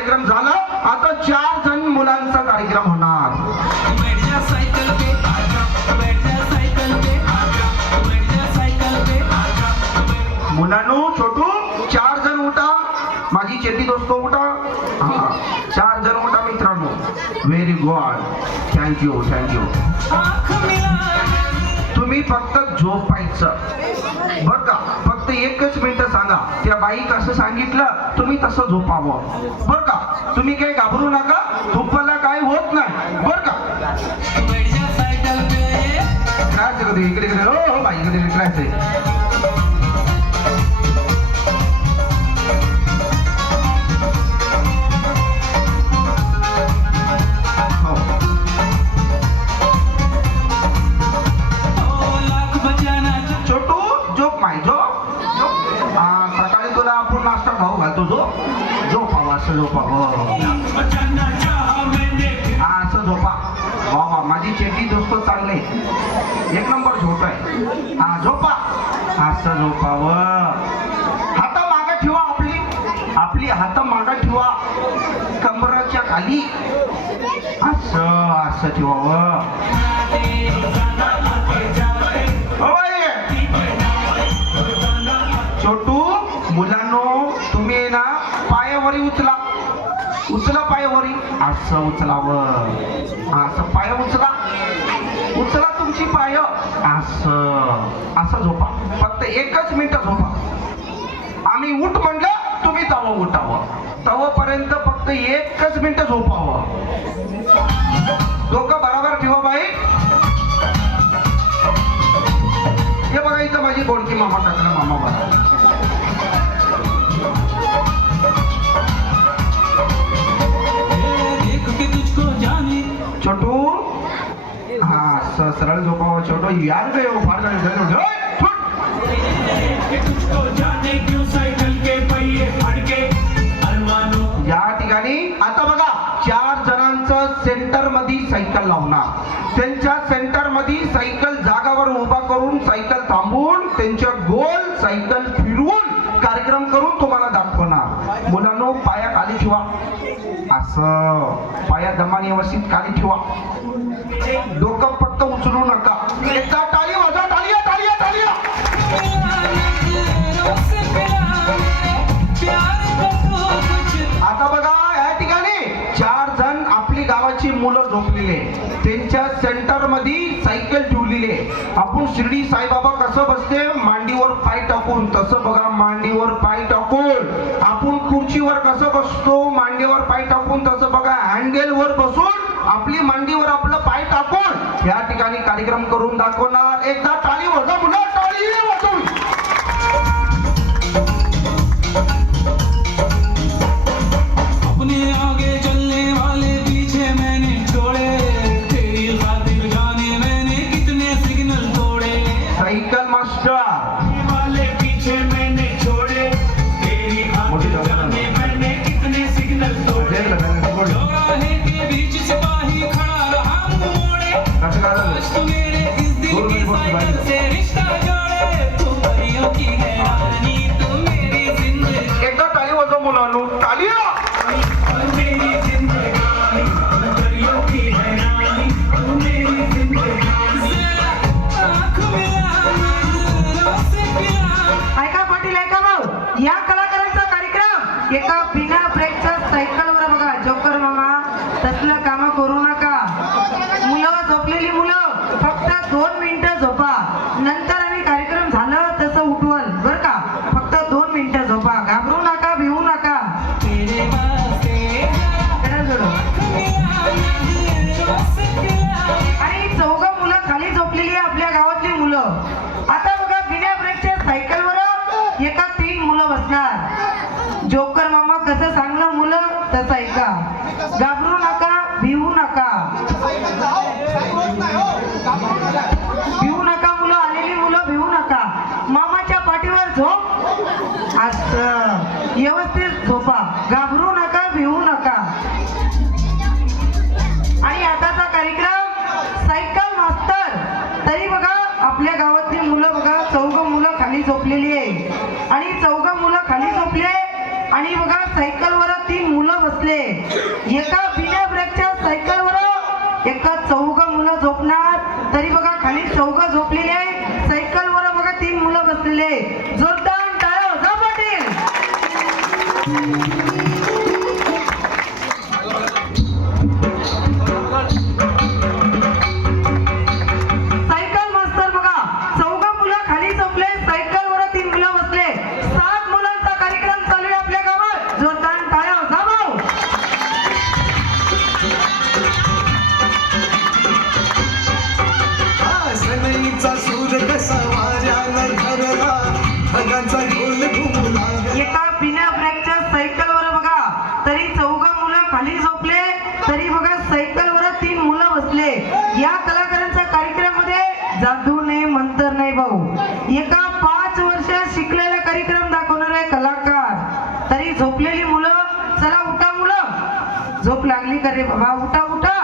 कार्यक्रम झाला. आता 4 जण मुलांचा कार्यक्रम होणार. मुलांनो, छोटू 4 जण उठा. माझी चेती दोस्तो उठा. 4 जण उठा मित्रांनो. Very good. Thank you thank you. तुम्ही फक्त झोपायचं बरं का. फक्त 1च मिनिट सांगा. त्या बाई कसं सांगितलं तुम्ही तसं झोपावं बरं का. तुम्ही काही घाबरू नका. झोपायला काय होत नाही बरं का. काय इकडे इकडे. हो हो बाई इकडे इकडे. सकाळी तुला आपण नाश्ता खाऊ घालतो. झोपावं असं झोपावं. असं झोपा. बाबा माझी चेटी दोस्त चांगले 1 नंबर झोप आहे. झोपा असं झोपावं. हात मागं ठेवा. आपली हात मागं ठेवा कमराच्या खाली. असं असं ठेवावं. छोटू मुलांनो, तुम्ही ना पायावरी उचला. उचला पायावरी. असं उचलावं. असं पाय उचला. उचला तुमची पाय. असं असं झोपा. फक्त 1च मिनिट झोपा. आम्ही उठ म्हणलं तुम्ही तवं उठावं. तवपर्यंत फक्त 1च मिनिट झोपावं. डोकं बरोबर ठेवा बाई. हे बघा इथं माझी बोलकी मामा टाकला. मामा बघा. छोटू सरळ झोपावं. छोटू यार गए हो फार या ठिकाणी. आता बघा 4 जणांचं सेंटर मध्ये सायकल लावणार. त्यांच्या सेंटर मध्ये सायकल जागावर उभा करून सायकल थांबवून त्यांच्या गोल सायकल फिरवून कार्यक्रम करून तुम्हाला दाखवणार. मुलांनो पाया खाली ठेवा. असं पाया दमाने व्यवस्थित खाली ठेवा. डोकं फक्त उचलू नका. एकदा टाळी वाजवा. टाळी टाळी टाळी. आता बघा या ठिकाणी 4 जण आपली गावाची मुलं झोपलेले. त्यांच्या सेंटर मध्ये सायकल ठेवलेली. आपण शिर्डी साईबाबा कसं बसते मांडीवर पाय टाकून तसं बघा. मांडीवर पाय टाकून. आपण खुर्चीवर कसं बसतो मांडीवर पाय टाकून तसं बघा. हँडलवर बसून आपली मांडीवर आपलं पाय टाकून या ठिकाणी कार्यक्रम करून दाखवणार. एकदा टाळी वाजवा मुलं. टाळी वाजवून. अपने आगे चलने वाले पीछे मैंने छोड़े. तेरी खातिर जाने मैंने कितने सिग्नल तोड़े. सायकल मास्टर वाले पीछे मैंने छोड़े. तेरी खातिर जाने मैंने कितने सिग्नल तोड़े. चौराहे के बीच सिपाही खड़ा रहा मोड़े. आज तू मेरे इस दिल की साइकिल से रिश्ता जोड़े. तू परियों की है रानी. तू मेरी जिंदगी. एकदा टाळी वाजवा मुलांनो. टाळी. ऐका पाटील ऐका भाऊ. या कलाकारांचा कार्यक्रम एका बिना ब्रेकच्या सायकलवर बघा. जोकर मामा तसलं काम करू नका. मुलं झोपलेली मुलं फक्त 2 मिनिटं झोपा. नंतर आम्ही कार्यक्रम झालं तसं उठवल बरं का. फक्त 2 मिनिटं झोपा. घाबरू नका. भिवू नका. आणि 4 मुलं खाली झोपलेली आपल्या गावातली मुलं. आता बघा बिना ब्रेकच्या सायकलवर एका 3 मुलं बसणार. जोकर मामा कसं सांगलं मुलं तसं ऐका. घाबरू नका. भिवू नका. भिवू नका मुलं. आलेली मुलं भिवू नका. मामाच्या पाठीवर झोप. असं व्यवस्थित झोपा. घाबरू नका. भिवू नका. आणि आताचा कार्यक्रम सायकल मास्टर. तरी बघा आपल्या गावातली मुलं बघा 4 मुलं खाली झोपलेली आहे. आणि 4 मुलं खाली झोपले. आणि बघा सायकलवर 3 मुलं बसले. आणि चौघं झोपलेले आहे. सायकलवर बघा 3 मुलं बसलेले आहे. जोरदार टाळ्या वाजवा पाटील. सायकल मास्तर बघा, चौघं मुलं खाली झोपले, सायकलवर 3 मुलं बसले. 7 मुलांचा कार्यक्रम चालू आहे आपल्या गावात. जोरदार टाळ्या वाजवा भाऊ. सनईचा सूर कसा वाऱ्यानं धरला ढगांचा ढोल घुमू लागला. एका बिना ब्रेकच्या सायकलवर बघा तरी चौघं मुलं खाली झोपले, तरी बघा सायकलवर 3 मुलं बसले. या कलाकारांच्या कार्यक्रमामध्ये जादू नाही, मंत्र नाही भाऊ. एका 5 वर्षात शिकलेला कार्यक्रम दाखवणारे कलाकार, तरी झोपलेली मुलं. चला उठा मुलं, झोप लागली का रे बाबा, उठा उठा.